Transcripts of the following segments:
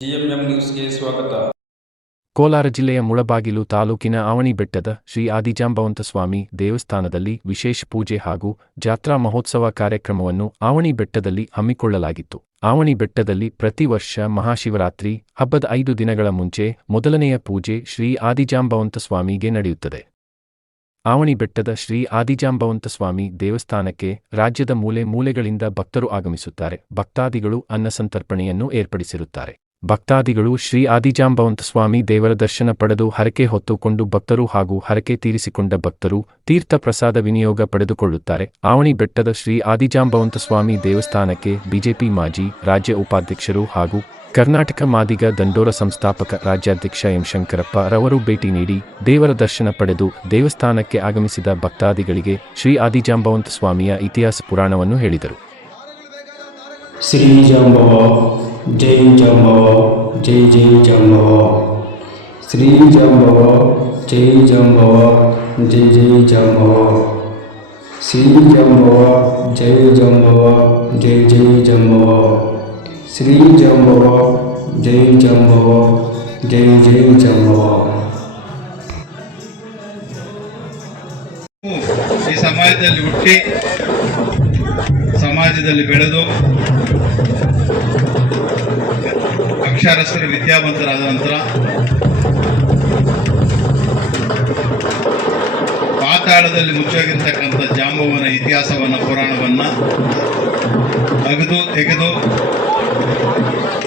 GMM ನ್ಯೂಸ್ಗೆ ಸ್ವಾಗತ. ಕೋಲಾರ ಜಿಲ್ಲೆಯ ಮುಳಬಾಗಿಲು ತಾಲೂಕಿನ ಆವಣಿ ಬೆಟ್ಟದ ಶ್ರೀ ಆದಿಜಾಂಬವಂತಸ್ವಾಮಿ ದೇವಸ್ಥಾನದಲ್ಲಿ ವಿಶೇಷ ಪೂಜೆ ಹಾಗೂ ಜಾತ್ರಾ ಮಹೋತ್ಸವ ಕಾರ್ಯಕ್ರಮವನ್ನು ಆವಣಿ ಬೆಟ್ಟದಲ್ಲಿ ಹಮ್ಮಿಕೊಳ್ಳಲಾಗಿತ್ತು. ಆವಣಿ ಬೆಟ್ಟದಲ್ಲಿ ಪ್ರತಿ ವರ್ಷ ಮಹಾಶಿವರಾತ್ರಿ ಹಬ್ಬದ 5 ದಿನಗಳ ಮುಂಚೆ ಮೊದಲನೆಯ ಪೂಜೆ ಶ್ರೀ ಆದಿಜಾಂಬವಂತಸ್ವಾಮಿಗೆ ನಡೆಯುತ್ತದೆ. ಆವಣಿ ಬೆಟ್ಟದ ಶ್ರೀ ಆದಿಜಾಂಬವಂತಸ್ವಾಮಿ ದೇವಸ್ಥಾನಕ್ಕೆ ರಾಜ್ಯದ ಮೂಲೆ ಮೂಲೆಗಳಿಂದ ಭಕ್ತರು ಆಗಮಿಸುತ್ತಾರೆ. ಭಕ್ತಾದಿಗಳು ಅನ್ನಸಂತರ್ಪಣೆಯನ್ನು ಏರ್ಪಡಿಸಿರುತ್ತಾರೆ. ಭಕ್ತಾದಿಗಳು ಶ್ರೀ ಆದಿಜಾಂಬವಂತಸ್ವಾಮಿ ದೇವರ ದರ್ಶನ ಪಡೆದು ಹರಕೆ ಹೊತ್ತುಕೊಂಡು ಭಕ್ತರು ಹಾಗೂ ಹರಕೆ ತೀರಿಸಿಕೊಂಡ ಭಕ್ತರು ತೀರ್ಥ ಪ್ರಸಾದ ವಿನಿಯೋಗ ಪಡೆದುಕೊಳ್ಳುತ್ತಾರೆ. ಆವಣಿ ಬೆಟ್ಟದ ಶ್ರೀ ಆದಿಜಾಂಬವಂತಸ್ವಾಮಿ ದೇವಸ್ಥಾನಕ್ಕೆ ಬಿಜೆಪಿ ಮಾಜಿ ರಾಜ್ಯ ಉಪಾಧ್ಯಕ್ಷರು ಹಾಗೂ ಕರ್ನಾಟಕ ಮಾದಿಗ ದಂಡೋರ ಸಂಸ್ಥಾಪಕ ರಾಜ್ಯಾಧ್ಯಕ್ಷ ಎಂ ಶಂಕರಪ್ಪ ರವರು ಭೇಟಿ ನೀಡಿ ದೇವರ ದರ್ಶನ ಪಡೆದು ದೇವಸ್ಥಾನಕ್ಕೆ ಆಗಮಿಸಿದ ಭಕ್ತಾದಿಗಳಿಗೆ ಶ್ರೀ ಆದಿಜಾಂಬವಂತಸ್ವಾಮಿಯ ಇತಿಹಾಸ ಪುರಾಣವನ್ನು ಹೇಳಿದರು. ಶ್ರೀ ಜಾಂಬವ ಜೈ ಜಾಂಬವ ಜೈ ಜೈ ಜಾಂಬವ ಶ್ರೀ ಜಾಂಬವ ಜೈ ಜಾಂಬವ ಜೈ ಜೈ ಜಾಂಬವ ಶ್ರೀ ಜಾಂಬವ ಜೈ ಜಾಂಬವ ಜೈ ಜೈ ಜಾಂಬವ ಶ್ರೀ ಜಾಂಬವ ಜೈ ಜಾಂಬವ ಜೈ ಜೈ ಜಾಂಬವ. ಈ ಸಮಾಜದಲ್ಲಿ ಹುಟ್ಟಿ ಸಮಾಜದಲ್ಲಿ ಬೆಳೆದು ಅಕ್ಷರಸ್ಥರು ವಿದ್ಯಾವಂತರಾದ ನಂತರ ಪಾತಾಳದಲ್ಲಿ ಮುಚ್ಚೋಗಿರ್ತಕ್ಕಂಥ ಜಾಂಬವನ ಇತಿಹಾಸವನ್ನು ಪುರಾಣವನ್ನು ಅಗದು ತೆಗೆದು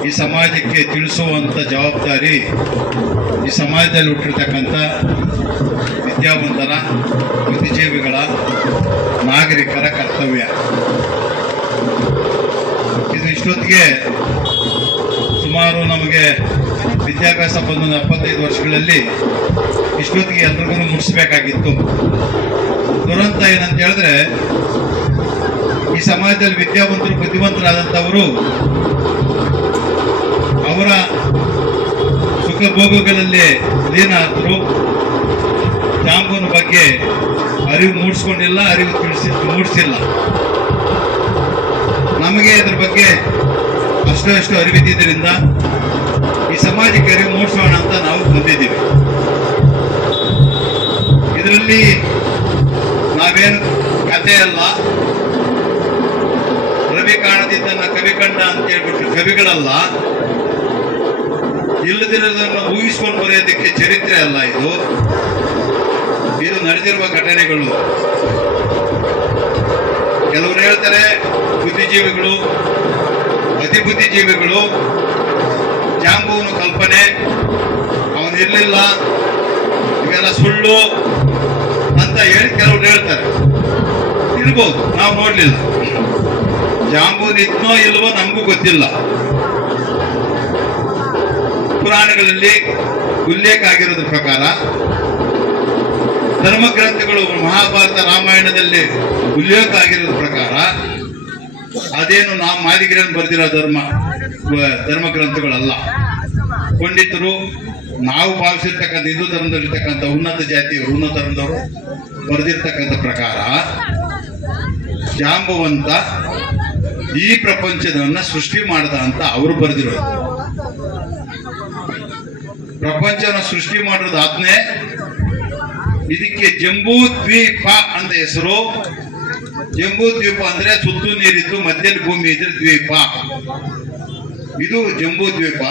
ಈ ಸಮಾಜಕ್ಕೆ ತಿಳಿಸುವಂಥ ಜವಾಬ್ದಾರಿ ಈ ಸಮಾಜದಲ್ಲಿ ಹುಟ್ಟಿರ್ತಕ್ಕಂಥ ವಿದ್ಯಾವಂತರ ಬುದ್ಧಿಜೀವಿಗಳ ನಾಗರಿಕರ ಕರ್ತವ್ಯ. ಇದು ಇಷ್ಟೊತ್ತಿಗೆ ಸುಮಾರು ನಮಗೆ ವಿದ್ಯಾಭ್ಯಾಸ ಬಂದು 75 ವರ್ಷಗಳಲ್ಲಿ ಇಷ್ಟೊತ್ತಿಗೆ ಎಲ್ರಿಗೂ ಮುಟ್ಟಿಸ್ಬೇಕಾಗಿತ್ತು. ದುರಂತ ಏನಂತ ಹೇಳಿದ್ರೆ, ಈ ಸಮಾಜದಲ್ಲಿ ವಿದ್ಯಾವಂತರು ಬುದ್ಧಿವಂತರಾದಂಥವರು ಅವರ ಸುಖಭೋಗಗಳಲ್ಲಿ ಲೀನಾದರು ಜಾಂಬೂನ ಬಗ್ಗೆ ಅರಿವು ಮೂಡಿಸ್ಕೊಂಡಿಲ್ಲ, ಅರಿವು ಮೂಡಿಸಿಲ್ಲ. ನಮಗೆ ಇದ್ರ ಬಗ್ಗೆ ಅಷ್ಟು ಅರಿವಿದ್ದರಿಂದ ಈ ಸಮಾಜಕ್ಕೆ ಅರಿವು ಮೂಡಿಸೋಣ ಅಂತ ನಾವು ಬಂದಿದ್ದೀವಿ. ಇದರಲ್ಲಿ ನಾವೇನು ಕಥೆ ಅಲ್ಲ, ರವಿ ಕಾಣದಿದ್ದನ್ನ ಕವಿ ಕಂಡ ಅಂತ ಹೇಳ್ಬಿಟ್ಟು ಕವಿಗಳಲ್ಲ, ಇಲ್ಲದಿರೋದನ್ನು ಊಹಿಸ್ಕೊಂಡು ಬರೆಯೋದಕ್ಕೆ ಚರಿತ್ರೆ ಅಲ್ಲ. ಇದು ನಡೆದಿರುವ ಘಟನೆಗಳು. ಕೆಲವರು ಹೇಳ್ತಾರೆ ಬುದ್ಧಿಜೀವಿಗಳು, ಅತಿ ಬುದ್ಧಿಜೀವಿಗಳು, ಜಾಂಬುವನ ಕಲ್ಪನೆ ಅವನಿರಲಿಲ್ಲ, ಇವೆಲ್ಲ ಸುಳ್ಳು ಅಂತ ಹೇಳಿ ಕೆಲವರು ಹೇಳ್ತಾರೆ. ಇರ್ಬೋದು, ನಾವು ನೋಡ್ಲಿಲ್ಲ. ಜಾಂಬೂನ್ ಇದ್ನೋ ಇಲ್ವೋ ನಮಗೂ ಗೊತ್ತಿಲ್ಲ. ಪುರಾಣಗಳಲ್ಲಿ ಉಲ್ಲೇಖ ಆಗಿರೋದ್ರ ಪ್ರಕಾರ, ಧರ್ಮಗ್ರಂಥಗಳು ಮಹಾಭಾರತ ರಾಮಾಯಣದಲ್ಲಿ ಉಲ್ಲೇಖ ಆಗಿರೋದ್ರ ಪ್ರಕಾರ, ಅದೇನು ನಾವು ಮಾದಿಗರನ್ನು ಬರೆದಿರೋ ಧರ್ಮಗ್ರಂಥಗಳಲ್ಲ. ಪಂಡಿತರು ನಾವು ಭಾವಿಸಿರ್ತಕ್ಕಂಥ ಹಿಂದೂ ಧರ್ಮದಲ್ಲಿರ್ತಕ್ಕಂಥ ಉನ್ನತ ಜಾತಿಯವರು, ಉನ್ನತ ಧರ್ಮದವರು ಬರೆದಿರ್ತಕ್ಕಂಥ ಪ್ರಕಾರ ಜಾಂಬವಂತ ಈ ಪ್ರಪಂಚದವನ್ನ ಸೃಷ್ಟಿ ಮಾಡ್ದ ಅಂತ ಅವರು ಬರೆದಿರೋದು. ಪ್ರಪಂಚನ ಸೃಷ್ಟಿ ಮಾಡೋದಾದ್ನೇ ಇದಕ್ಕೆ ಜಂಬೂ ದ್ವೀಪ ಅಂತ ಹೆಸರು. ಜಂಬೂ ದ್ವೀಪ ಅಂದ್ರೆ ಸುತ್ತು ನೀರಿದ್ದು ಮಧ್ಯದಲ್ಲಿ ಭೂಮಿ ಇದ್ರೆ ದ್ವೀಪ, ಇದು ಜಂಬೂ ದ್ವೀಪ.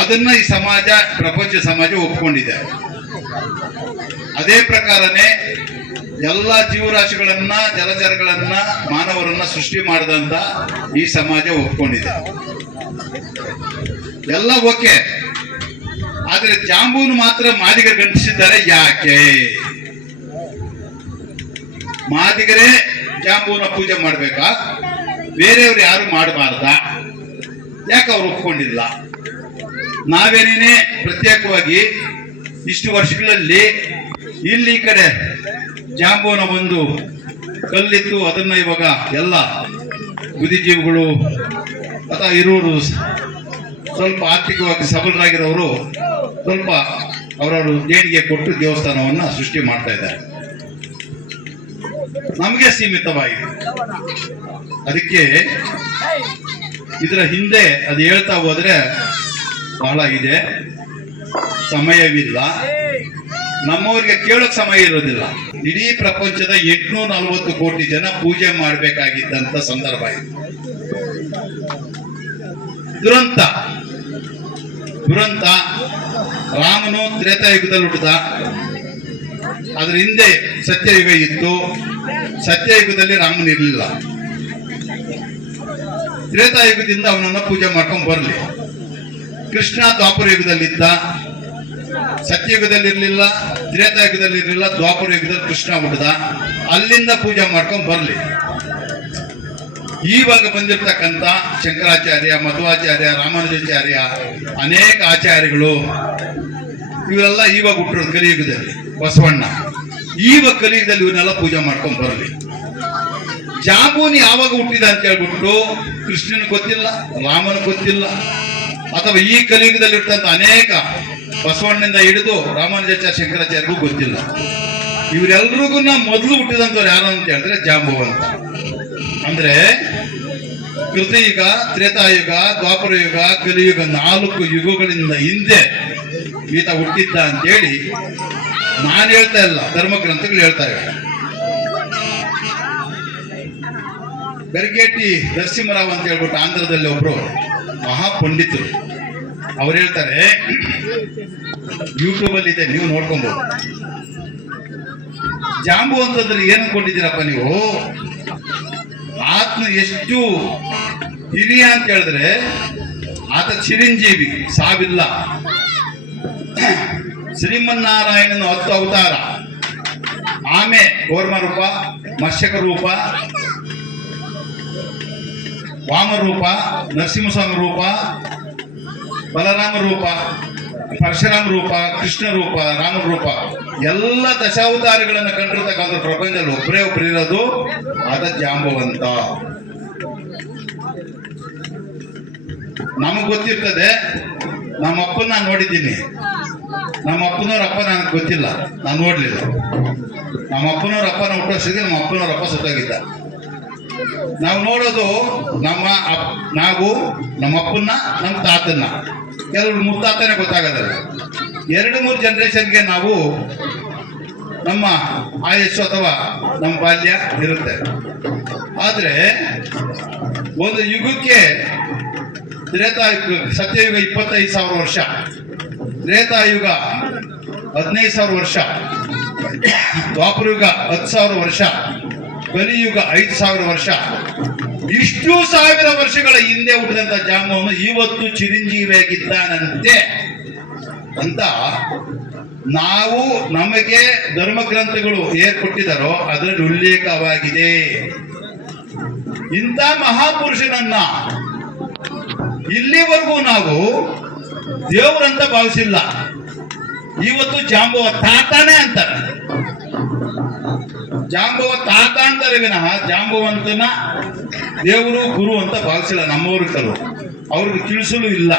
ಅದನ್ನ ಈ ಸಮಾಜ, ಪ್ರಪಂಚ ಸಮಾಜ ಒಪ್ಕೊಂಡಿದೆ. ಅದೇ ಪ್ರಕಾರನೇ ಎಲ್ಲ ಜೀವರಾಶಿಗಳನ್ನ, ಜಲಚರಗಳನ್ನ, ಮಾನವರನ್ನ ಸೃಷ್ಟಿ ಮಾಡದಂತ ಈ ಸಮಾಜ ಒಪ್ಕೊಂಡಿದೆ. ಎಲ್ಲ ಓಕೆ. ಆದ್ರೆ ಜಾಂಬೂನು ಮಾತ್ರ ಮಾದಿಗರು ಗಂಟಿಸಿದ್ದಾರೆ. ಯಾಕೆ? ಮಾದಿಗರೇ ಜಾಂಬೂನ ಪೂಜೆ ಮಾಡ್ಬೇಕಾ? ಬೇರೆಯವ್ರು ಯಾರು ಮಾಡಬಾರ್ದ? ಯಾಕೆ ಅವ್ರು ಒಪ್ಕೊಂಡಿಲ್ಲ? ನಾವೇನೇನೆ ಪ್ರತ್ಯೇಕವಾಗಿ ಇಷ್ಟು ವರ್ಷಗಳಲ್ಲಿ ಇಲ್ಲಿ ಈ ಕಡೆ ಜಾಂಬೂನ ಒಂದು ಕಲ್ಲಿತ್ತು, ಅದನ್ನ ಇವಾಗ ಎಲ್ಲ ಬುದ್ಧಿಜೀವಿಗಳು ಅಥವಾ ಇರೋರು, ಸ್ವಲ್ಪ ಆರ್ಥಿಕವಾಗಿ ಸಬಲರಾಗಿರೋರು ಸ್ವಲ್ಪ ಅವರವರು ದೇಣಿಗೆ ಕೊಟ್ಟು ದೇವಸ್ಥಾನವನ್ನ ಸೃಷ್ಟಿ ಮಾಡ್ತಾ ಇದ್ದಾರೆ. ನಮಗೆ ಸೀಮಿತವಾಗಿದೆ. ಅದಕ್ಕೆ ಇದರ ಹಿಂದೆ ಅದು ಹೇಳ್ತಾ ಹೋದ್ರೆ ಬಹಳ ಇದೆ, ಸಮಯವಿಲ್ಲ, ನಮ್ಮವರಿಗೆ ಕೇಳೋಕ್ ಸಮಯ ಇರೋದಿಲ್ಲ. ಇಡೀ ಪ್ರಪಂಚದ 840 ಕೋಟಿ ಜನ ಪೂಜೆ ಮಾಡಬೇಕಾಗಿದ್ದಂತ ಸಂದರ್ಭ ಇದು. ದುರಂತ ರಾಮನು ತ್ರೇತಾಯುಗದಲ್ಲಿ ಹುಟ್ಟಿದ, ಅದ್ರ ಹಿಂದೆ ಸತ್ಯಯುಗ ಇತ್ತು. ಸತ್ಯಯುಗದಲ್ಲಿ ರಾಮನ ಇರಲಿಲ್ಲ. ತ್ರೇತಾಯುಗದಿಂದ ಅವನನ್ನ ಪೂಜೆ ಮಾಡ್ಕೊಂಡ್ ಬರ್ಲಿ. ಕೃಷ್ಣ ದ್ವಾಪರ ಯುಗದಲ್ಲಿದ್ದ, ಸತ್ಯಯುಗದಲ್ಲಿ ಇರಲಿಲ್ಲ, ತ್ರೇತಾಯುಗದಲ್ಲಿ ಇರಲಿಲ್ಲ, ದ್ವಾಪರ ಯುಗದಲ್ಲಿ ಕೃಷ್ಣ ಹುಟ್ಟಿದ. ಅಲ್ಲಿಂದ ಪೂಜೆ ಮಾಡ್ಕೊಂಡ್ ಬರ್ಲಿ. ಈವಾಗ ಬಂದಿರತಕ್ಕಂಥ ಶಂಕರಾಚಾರ್ಯ, ಮಧ್ವಾಚಾರ್ಯ, ರಾಮಾನುಜಾಚಾರ್ಯ, ಅನೇಕ ಆಚಾರ್ಯಗಳು ಇವರೆಲ್ಲ ಇವಾಗ ಹುಟ್ಟಿರೋದು ಕಲಿಯುಗದಲ್ಲಿ. ಬಸವಣ್ಣ ಈವಾಗ ಕಲಿಯುಗದಲ್ಲಿ ಇವನ್ನೆಲ್ಲ ಪೂಜೆ ಮಾಡ್ಕೊಂಡ್ ಬರಲಿ. ಜಾಂಬೂನಿ ಯಾವಾಗ ಹುಟ್ಟಿದ ಅಂತ ಹೇಳ್ಬಿಟ್ಟು ಕೃಷ್ಣನ್ ಗೊತ್ತಿಲ್ಲ, ರಾಮನ ಗೊತ್ತಿಲ್ಲ, ಅಥವಾ ಈ ಕಲಿಯುಗದಲ್ಲಿ ಇರ್ತಂತ ಅನೇಕ ಬಸವಣ್ಣನಿಂದ ಹಿಡಿದು ರಾಮಾನುಜಾಚಾರ್ಯ, ಶಂಕರಾಚಾರ್ಯಗೂ ಗೊತ್ತಿಲ್ಲ. ಇವರೆಲ್ರಿಗೂ ಮೊದಲು ಹುಟ್ಟಿದಂಥವ್ರು ಯಾರು ಅಂತ ಹೇಳಿದ್ರೆ ಜಾಂಬವಂತ. ಅಂದ್ರೆ ಕೃತಯುಗ, ತ್ರೇತಾಯುಗ, ದ್ವಾಪರ ಯುಗ, ಕಲಿಯುಗ 4 ಯುಗಗಳಿಂದ ಹಿಂದೆ ಈತ ಹುಟ್ಟಿದ್ದ ಅಂತೇಳಿ ನಾನು ಹೇಳ್ತಾ ಇಲ್ಲ, ಧರ್ಮಗ್ರಂಥಗಳು ಹೇಳ್ತಾ ಇವೆ. ಗರಿಗೇಟಿ ನರಸಿಂಹರಾವ್ ಅಂತ ಹೇಳ್ಬಿಟ್ಟು ಆಂಧ್ರದಲ್ಲಿ ಒಬ್ರು ಮಹಾಪಂಡಿತರು, ಅವ್ರು ಹೇಳ್ತಾರೆ, ಯೂಟ್ಯೂಬ್ ಅಲ್ಲಿ ಇದೆ, ನೀವು ನೋಡ್ಕೊಬಹುದು. ಜಾಂಬು ಅಂತಂದ್ರೆ ಏನ್ ಅನ್ಕೊಂಡಿದ್ದೀರಪ್ಪ ನೀವು? ಆತ್ಮ ಎಷ್ಟು ಹಿರಿಯ ಅಂತ ಹೇಳಿದ್ರೆ ಆತ ಚಿರಂಜೀವಿ, ಸಾವಿಲ್ಲ. ಶ್ರೀಮನ್ನಾರಾಯಣನ 10 ಅವತಾರ, ಆಮೆ ಕೂರ್ಮ ರೂಪ, ಮತ್ಸ್ಯಕ ರೂಪ, ವಾಮರೂಪ, ನರಸಿಂಹಸ್ವಾಮಿ ರೂಪ, ಬಲರಾಮ ರೂಪ, ಪರಶುರಾಮ ರೂಪ, ಕೃಷ್ಣ ರೂಪ, ರಾಮ ರೂಪ, ಎಲ್ಲ ದಶಾವತಾರಗಳನ್ನು ಕಂಡಿರ್ತಕ್ಕಂಥ ಪ್ರಪಂಚದಲ್ಲಿ ಒಬ್ಬರೇ ಒಬ್ಬರು ಇರೋದು ಆದ ಜಾಂಬವಂತ. ನಮಗ್ ಗೊತ್ತಿರ್ತದೆ, ನಮ್ಮ ಅಪ್ಪನ ನಾನು ನೋಡಿದ್ದೀನಿ, ನಮ್ಮ ಅಪ್ಪನವ್ರ ಅಪ್ಪ ನನಗೆ ಗೊತ್ತಿಲ್ಲ, ನಾನು ನೋಡ್ಲಿಲ್ಲ. ನಮ್ಮ ಅಪ್ಪನವ್ರ ಅಪ್ಪನ ಹುಟ್ಟೋಷ್ಟಿಗೆ ನಮ್ಮ ಅಪ್ಪನವ್ರ ಅಪ್ಪ ಸುತ್ತೋಗಿದ್ದ. ನಾವು ನೋಡೋದು ನಾವು ನಮ್ಮ ಅಪ್ಪನ್ನ, ನಮ್ಮ ತಾತನ್ನ, ಕೆಲವರು ಮುತ್ತಾತನೇ ಗೊತ್ತಾಗೋದಲ್ಲ. 2-3 ಜನರೇಷನ್ಗೆ ನಾವು ನಮ್ಮ ಆಯಸ್ಸು ಅಥವಾ ನಮ್ಮ ಬಾಲ್ಯ ಇರುತ್ತೆ. ಆದ್ರೆ ಒಂದು ಯುಗಕ್ಕೆ ಸತ್ಯಯುಗ 25,000 ವರ್ಷ, ತ್ರೇತಾಯುಗ 15,000 ವರ್ಷ, ದ್ವಾಪರಯುಗ 10,000 ವರ್ಷ, ಕಲಿಯುಗ 5,000 ವರ್ಷ. ಇಷ್ಟು 1000 ವರ್ಷಗಳ ಹಿಂದೆ ಹುಟ್ಟಿದಂತ ಜಾಂಬವನು ಇವತ್ತು ಚಿರಂಜೀವಿಯಾಗಿದ್ದಾನಂತೆ ಅಂತ ನಾವು, ನಮಗೆ ಧರ್ಮಗ್ರಂಥಗಳು ಏರ್ಪಟ್ಟಿದ್ದಾರೋ ಅದರಲ್ಲಿ ಉಲ್ಲೇಖವಾಗಿದೆ. ಇಂಥ ಮಹಾಪುರುಷನನ್ನ ಇಲ್ಲಿವರೆಗೂ ನಾವು ದೇವರಂತ ಭಾವಿಸಿಲ್ಲ. ಇವತ್ತು ಜಾಂಬವ ತಾತಾನೇ ಅಂತಾರೆ, ಜಾಂಬವ ತಾತ ಅಂತಾರೆ ವಿನಃ ಜಾಂಬವಂತನ ದೇವರು ಗುರು ಅಂತ ಭಾವಿಸಿಲ್ಲ ನಮ್ಮವರು ಕೆಲವು. ಅವ್ರಿಗೆ ತಿಳಿಸಲು ಇಲ್ಲ.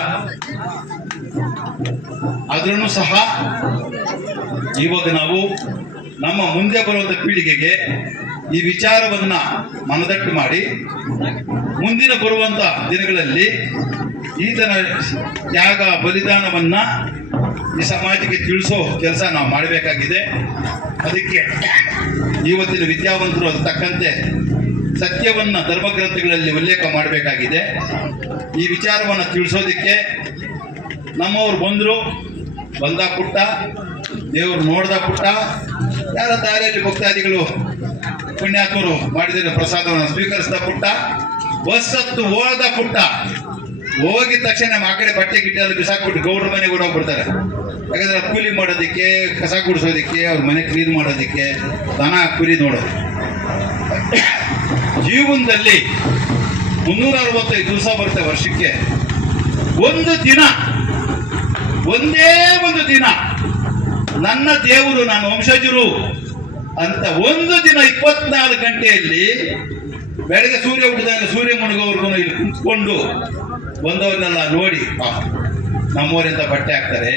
ಆದ್ರೂ ಸಹ ಇವಾಗ ನಾವು ನಮ್ಮ ಮುಂದೆ ಬರುವಂತ ಪೀಳಿಗೆಗೆ ಈ ವಿಚಾರವನ್ನ ಮನದಟ್ಟು ಮಾಡಿ ಮುಂದಿನ ಬರುವಂತ ದಿನಗಳಲ್ಲಿ ಈತನ ತ್ಯಾಗ ಬಲಿದಾನವನ್ನ ಈ ಸಮಾಜಕ್ಕೆ ತಿಳಿಸೋ ಕೆಲಸ ನಾವು ಮಾಡಬೇಕಾಗಿದೆ. ಅದಕ್ಕೆ ಇವತ್ತಿನ ವಿದ್ಯಾವಂತರು ಅದು ತಕ್ಕಂತೆ ಸತ್ಯವನ್ನ ಧರ್ಮಗ್ರಂಥಗಳಲ್ಲಿ ಉಲ್ಲೇಖ ಮಾಡಬೇಕಾಗಿದೆ. ಈ ವಿಚಾರವನ್ನು ತಿಳಿಸೋದಕ್ಕೆ ನಮ್ಮವ್ರು ಬಂದ ಪುಟ್ಟ, ದೇವರು ನೋಡ್ದ ಪುಟ್ಟ, ಯಾರ ದಾರಿಯಲ್ಲಿ ಭಕ್ತಾದಿಗಳು ಪುಣ್ಯಾತ್ಮರು ಮಾಡಿದ ಪ್ರಸಾದವನ್ನು ಸ್ವೀಕರಿಸಿದ ಪುಟ್ಟ, ಬಸ್ ಹತ್ತು ಹೋದ ಪುಟ್ಟ, ಹೋಗಿದ ತಕ್ಷಣ ನಮ್ಮ ಆ ಕಡೆ ಬಟ್ಟೆ ಗಿಟ್ಟೆ ಅದು ಬಿಸಾಕ್ಬಿಟ್ಟು ಗೌಡ್ರ ಮನೆಗೆ ಕೂಡ ಹೋಗ್ಬಿಡ್ತಾರೆ. ಯಾಕಂದ್ರೆ ಕೂಲಿ ಮಾಡೋದಕ್ಕೆ, ಕಸ ಗುಡಿಸೋದಕ್ಕೆ, ಅವ್ರ ಮನೆ ಕ್ಲೀನ್ ಮಾಡೋದಕ್ಕೆ, ದನ ಕುರಿ ನೋಡೋದು. ಜೀವನದಲ್ಲಿ 365 ದಿವಸ ಬರುತ್ತೆ ವರ್ಷಕ್ಕೆ. ಒಂದು ದಿನ, ಒಂದೇ ಒಂದು ದಿನ ನನ್ನ ದೇವರು, ನನ್ನ ವಂಶಜರು ಅಂತ ಒಂದು ದಿನ 24 ಗಂಟೆಯಲ್ಲಿ ಬೆಳಗ್ಗೆ ಸೂರ್ಯ ಹುಟ್ಟಿದಾಗ ಸೂರ್ಯ ಮುಳುಗೋವರೆಗೂ ಇಲ್ಲಿ ಕುಂತ್ಕೊಂಡು ಬಂದವನ್ನೆಲ್ಲ ನೋಡಿ ನಮ್ಮೂರಿಂದ ಬಟ್ಟೆ ಹಾಕ್ತಾರೆ,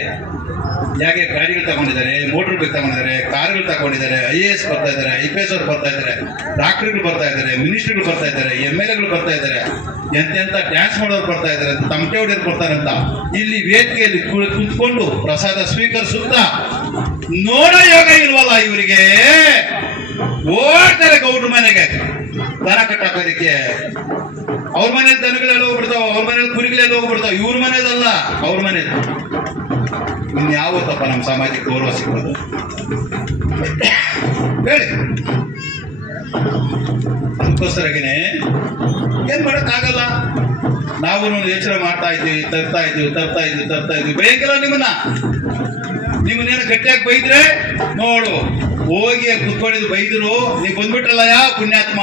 ಹೇಗೆ ಗಾಡಿಗಳು ತಗೊಂಡಿದ್ದಾರೆ, ಮೋಟರ್ ಬೈಕ್ ತಗೊಂಡಿದ್ದಾರೆ, ಕಾರ್ಗಳು ತಗೊಂಡಿದ್ದಾರೆ, IAS ಬರ್ತಾ ಇದ್ದಾರೆ, IPS ಅವ್ರು ಬರ್ತಾ ಇದ್ದಾರೆ, ಡಾಕ್ಟರ್ಗಳು ಬರ್ತಾ ಇದ್ದಾರೆ, ಮಿನಿಸ್ಟರ್ಗಳು ಬರ್ತಾ ಇದ್ದಾರೆ, MLAಗಳು ಬರ್ತಾ ಇದ್ದಾರೆ, ಎಂತೆಂತ ಡ್ಯಾನ್ಸ್ ಮಾಡೋರು ಬರ್ತಾ ಇದ್ದಾರೆ, ತಮಟೆ ಹೊಡೆಯೋರು ಬರ್ತಾರಂತ ಇಲ್ಲಿ ವೇದಿಕೆಯಲ್ಲಿ ಕುತ್ಕೊಂಡು ಪ್ರಸಾದ ಸ್ವೀಕರಿಸುತ್ತಾ ನೋಡೋ ಯೋಗ ಇಲ್ವಲ್ಲ ಇವರಿಗೆ. ಓಡ್ತಾರೆ ಗೌಡ್ರ ಮನೆಗೆ ದನ ಕಟ್ಟಾಕೋದಕ್ಕೆ. ಅವ್ರ ಮನೇಲಿ ದನಗಳೆಲ್ಲ ಹೋಗ್ಬಿಡ್ತಾವ, ಅವ್ರ ಮನೇಲಿ ಕುರಿಗಳೆಲ್ಲ ಹೋಗ್ಬಿಡ್ತಾವ. ಇವ್ರ ಮನೇದಲ್ಲ, ಅವ್ರ ಮನೇದು. ಇನ್ಯಾವತ್ತಪ್ಪ ನಮ್ಮ ಸಮಾಜಕ್ಕೆ ಗೌರವ ಸಿಗೋದು ಹೇಳಿ? ಅದಕ್ಕೋಸ್ಕರಗೇನೆ ಏನ್ ಮಾಡಕ್ಕಾಗಲ್ಲ. ನಾವು ಯೋಚನೆ ಮಾಡ್ತಾ ಇದ್ದೀವಿ, ತರ್ತಾ ಇದ್ವಿ. ಬೈಯಂಗಿಲ್ಲ ನಿಮ್ಮನ್ನೇನು ಗಟ್ಟಿಯಾಗಿ ಬೈದ್ರೆ ನೋಡು, ಹೋಗಿ ಕುತ್ಕೊಂಡಿದ್ದು ಬೈದ್ರು, ನೀವು ಬಂದ್ಬಿಟ್ರಲ್ಲ ಯಾ ಪುಣ್ಯಾತ್ಮ,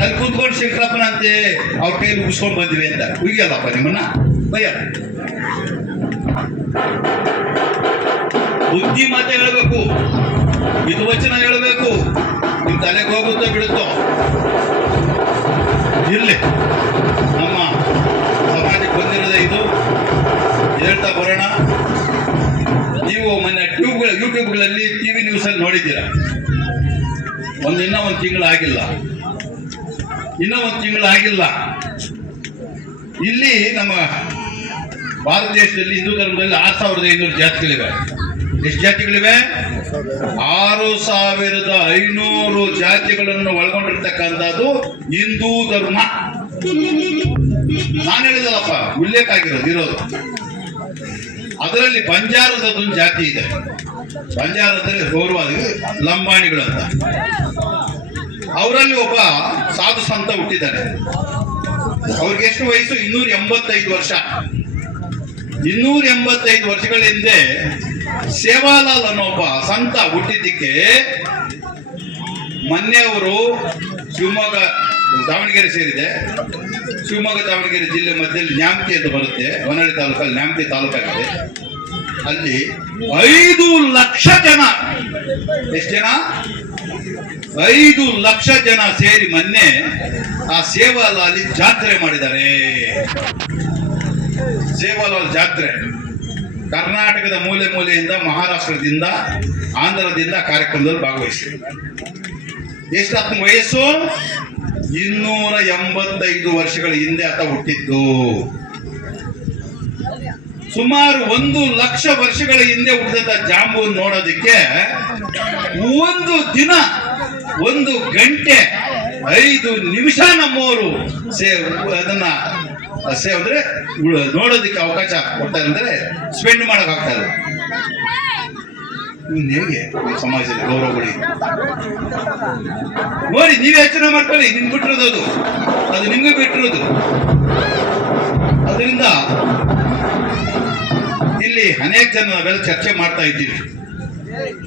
ಅಲ್ಲಿ ಕೂತ್ಕೊಂಡು ಶಂಕರಪ್ಪನ ಅಂತೆ ಅವ್ರ ಕೈಲಿ ಉಗಿಸ್ಕೊಂಡು ಬಂದಿವಿ ಅಂತ ಉಗಿಯಲ್ಲಪ್ಪ ನಿಮ್ಮನ್ನ ಭಯ. ಬುದ್ಧಿ ಮಾತೆ ಹೇಳ್ಬೇಕು, ಇದು ವಚನ ಹೇಳ್ಬೇಕು. ನಿಮ್ ತಲೆಗೆ ಹೋಗುತ್ತೋ ಬಿಡುತ್ತೋ ಇರ್ಲಿ. ನಮ್ಮ ಸಮಾಜಕ್ಕೆ ಬಂದಿರೋದೇ ಇದು ಹೇಳ್ತಾ ಬರೋಣ. ನೀವು ಮೊನ್ನೆ ಯೂಟ್ಯೂಬ್ಗಳಲ್ಲಿ TV ನ್ಯೂಸಲ್ಲಿ ನೋಡಿದ್ದೀರ. ಇನ್ನೂ ಒಂದು ತಿಂಗಳಾಗಿಲ್ಲ. ಇಲ್ಲಿ ನಮ್ಮ ಭಾರತ ದೇಶದಲ್ಲಿ ಹಿಂದೂ ಧರ್ಮದಲ್ಲಿ 6500 ಜಾತಿಗಳಿವೆ. ಎಷ್ಟು ಜಾತಿಗಳಿವೆ? 6500 ಜಾತಿಗಳನ್ನು ಒಳಗೊಂಡಿರ್ತಕ್ಕಂಥದ್ದು ಹಿಂದೂ ಧರ್ಮ. ನಾನು ಹೇಳಿದಲ್ಲಪ್ಪ, ಉಲ್ಲೇಖ ಇರೋದು. ಅದರಲ್ಲಿ ಬಂಜಾರದೊಂದು ಜಾತಿ ಇದೆ. ಬಂಜಾರದಲ್ಲಿ ಗೌರವ ಲಂಬಾಣಿಗಳು ಅಂತ. ಅವರಲ್ಲಿ ಒಬ್ಬ ಸಾಧು ಸಂತ ಹುಟ್ಟಿದ್ದಾನೆ. ಅವ್ರಿಗೆ ಎಷ್ಟು ವಯಸ್ಸು? 285 ವರ್ಷ. 285 ವರ್ಷಗಳ ಹಿಂದೆ ಸೇವಾಲಾಲ್ ಅನ್ನೋ ಒಬ್ಬ ಸಂತ ಹುಟ್ಟಿದ್ದಕ್ಕೆ ಮೊನ್ನೆ ಅವರು ಶಿವಮೊಗ್ಗ ದಾವಣಗೆರೆ ಸೇರಿದೆ. ಶಿವಮೊಗ್ಗ ದಾವಣಗೆರೆ ಜಿಲ್ಲೆ ಮಧ್ಯದಲ್ಲಿ ನ್ಯಾಮತಿ ಅಂತ ಬರುತ್ತೆ, ಹೊನ್ನಾಳಿ ತಾಲೂಕಲ್ಲಿ ನ್ಯಾಮತಿ ತಾಲೂಕಾಗಿದೆ. ಅಲ್ಲಿ 5 ಲಕ್ಷ ಜನ, ಎಷ್ಟು ಜನ? 5 ಲಕ್ಷ ಜನ ಸೇರಿ ಮೊನ್ನೆ ಆ ಸೇವಾಲಾಲಿ ಜಾತ್ರೆ ಮಾಡಿದ್ದಾರೆ. ಸೇವಾಲಾಲ್ ಜಾತ್ರೆ ಕರ್ನಾಟಕದ ಮೂಲೆಯಿಂದ, ಮಹಾರಾಷ್ಟ್ರದಿಂದ, ಆಂಧ್ರದಿಂದ ಕಾರ್ಯಕ್ರಮದಲ್ಲಿ ಭಾಗವಹಿಸಿದೆ. ಎಷ್ಟು ಆತನ ವಯಸ್ಸು? 285 ವರ್ಷಗಳ ಹಿಂದೆ ಆತ ಹುಟ್ಟಿದ್ದು. ಸುಮಾರು 1 ಲಕ್ಷ ವರ್ಷಗಳ ಹಿಂದೆ ಹುಟ್ಟಿದ ಜಾಂಬುವನ್ನು ನೋಡೋದಕ್ಕೆ ಒಂದು ದಿನ, 1 ಗಂಟೆ 5 ನಿಮಿಷ ನಮ್ಮವರು ಅದನ್ನ ಅಂದ್ರೆ ನೋಡೋದಕ್ಕೆ ಅವಕಾಶ ಕೊಡ್ತಾರೆ, ಅಂದ್ರೆ ಸ್ಪೆಂಡ್ ಮಾಡಕ್ ಆಗ್ತಾರೆ. ಹೇಗೆ ಸಮಾಜದಲ್ಲಿ ಗೌರವ ಕೊಡಿ ನೋಡಿ, ನೀವೇ ಯೋಚನೆ ಮಾಡ್ಕೊಳ್ಳಿ. ನಿಮ್ಗೆ ಬಿಟ್ಟಿರೋದು ಅದು ನಿಮ್ಗೆ ಬಿಟ್ಟಿರೋದು. ಅದರಿಂದ ಇಲ್ಲಿ ಅನೇಕ ಜನ ನಾವೆಲ್ಲ ಚರ್ಚೆ ಮಾಡ್ತಾ ಇದ್ದೀವಿ.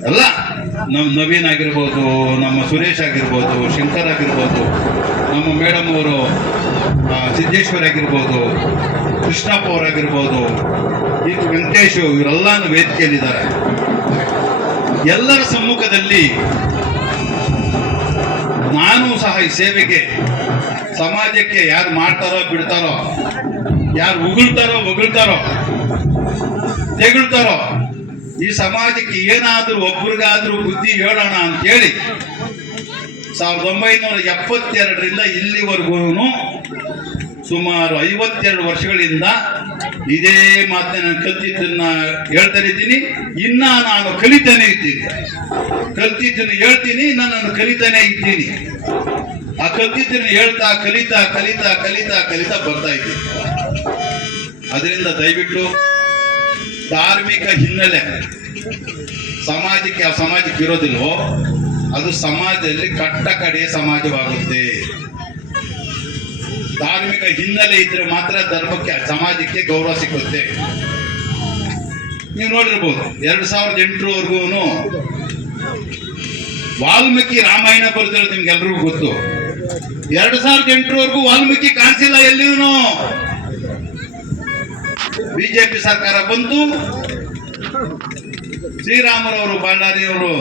ಅಲ್ಲ, ನಮ್ಮ ನವೀನ್ ಆಗಿರ್ಬೋದು, ನಮ್ಮ ಸುರೇಶ್ ಆಗಿರ್ಬೋದು, ಶಂಕರ್ ಆಗಿರ್ಬೋದು, ನಮ್ಮ ಮೇಡಮ್ ಅವರು ಸಿದ್ದೇಶ್ವರ್ ಆಗಿರ್ಬೋದು, ಕೃಷ್ಣಪ್ಪ ಅವರಾಗಿರ್ಬೋದು, ಈಗ ವೆಂಕಟೇಶ್, ಇವರೆಲ್ಲಾನು ವೇದಿಕೆಯಲ್ಲಿದ್ದಾರೆ. ಎಲ್ಲರ ಸಮ್ಮುಖದಲ್ಲಿ ನಾನು ಸಹ ಈ ಸೇವೆಗೆ, ಸಮಾಜಕ್ಕೆ ಯಾರು ಮಾಡ್ತಾರೋ ಬಿಡ್ತಾರೋ, ಯಾರು ಹೊಗಳ್ತಾರೋ ತೆಗಳ್ತಾರೋ, ಈ ಸಮಾಜಕ್ಕೆ ಏನಾದರೂ ಒಬ್ರಿಗಾದ್ರೂ ಬುದ್ಧಿ ಹೇಳೋಣ ಅಂತೇಳಿ 1972ರಿಂದ ಇಲ್ಲಿವರೆಗೂ ಸುಮಾರು 52 ವರ್ಷಗಳಿಂದ ಇದೇ ಮಾತನ್ನ ನಾನು ಕಲ್ತಿದ್ದನ್ನ ಹೇಳ್ತಾನೆ ಇದ್ದೀನಿ. ಇನ್ನ ನಾನು ಕಲಿತಾನೆ ಇದ್ದೀನಿ, ಕಲ್ತಿದ್ದನ್ನು ಹೇಳ್ತೀನಿ, ನಾನು ಕಲಿತಾನೆ ಇದ್ದೀನಿ. ಆ ಕಲ್ತಿದ್ದನ್ನು ಹೇಳ್ತಾ ಕಲಿತಾ ಬರ್ತಾ ಇದ್ದೀನಿ. ಅದರಿಂದ ದಯವಿಟ್ಟು ಧಾರ್ಮಿಕ ಹಿನ್ನೆಲೆ ಸಮಾಜಕ್ಕೆ ಇರೋದಿಲ್ವೋ ಅದು ಸಮಾಜದಲ್ಲಿ ಕಟ್ಟ ಕಡೆಯ ಸಮಾಜವಾಗುತ್ತೆ. ಧಾರ್ಮಿಕ ಹಿನ್ನೆಲೆ ಇದ್ರೆ ಮಾತ್ರ ಧರ್ಮಕ್ಕೆ, ಸಮಾಜಕ್ಕೆ ಗೌರವ ಸಿಗುತ್ತೆ. ನೀವು ನೋಡಿರ್ಬೋದು 2008ರವರೆಗೂ ವಾಲ್ಮೀಕಿ ರಾಮಾಯಣ ಬರೆದಿರೋದು ನಿಮ್ಗೆಲ್ರಿಗೂ ಗೊತ್ತು. 2008ರವರೆಗೂ ವಾಲ್ಮೀಕಿ ಕಾಣಿಸಿಲ್ಲ ಎಲ್ಲಿನೂ. ಬಿಜೆಪಿ ಸರ್ಕಾರ ಬಂತು, ಶ್ರೀರಾಮರವರು ಬಳ್ಳಾರಿಯವರು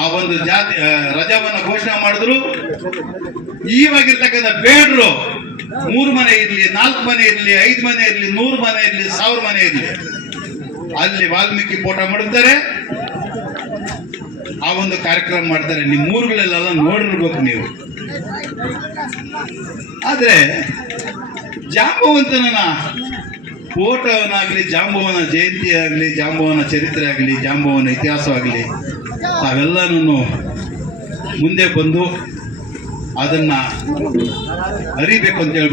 ಆ ಒಂದು ಜಾತಿ ರಜಾವನ್ನ ಘೋಷಣೆ ಮಾಡಿದ್ರು. ಇವಾಗಿರ್ತಕ್ಕಂಥ ಬೇಡ್ರು 3 ಮನೆ ಇರಲಿ, 4 ಮನೆ ಇರಲಿ, 5 ಮನೆ ಇರಲಿ, 100 ಮನೆ ಇರಲಿ, 1000 ಮನೆ ಇರಲಿ, ಅಲ್ಲಿ ವಾಲ್ಮೀಕಿ ಫೋಟೋ ಮಾಡ್ತಾರೆ, ಆ ಒಂದು ಕಾರ್ಯಕ್ರಮ ಮಾಡ್ತಾರೆ. ನಿಮ್ಮ ಊರುಗಳಲ್ಲೆಲ್ಲ ನೋಡಿರ್ಬೇಕು ನೀವು. ಆದ್ರೆ ಜಾಂಬವಂತನ ಫೋಟೋನಾಗ್ಲಿ, ಜಾಂಬವನ ಜಯಂತಿ ಆಗಲಿ, ಜಾಂಬವನ ಚರಿತ್ರೆ ಆಗಲಿ, ಜಾಂಬವನ ಇತಿಹಾಸ ಆಗಲಿ, ಅವೆಲ್ಲನೂ ಮುಂದೆ ಬಂದು ಅದನ್ನ ಅರಿಬೇಕು ಅಂತ ಹೇಳ್ಬಿಟ್ಟು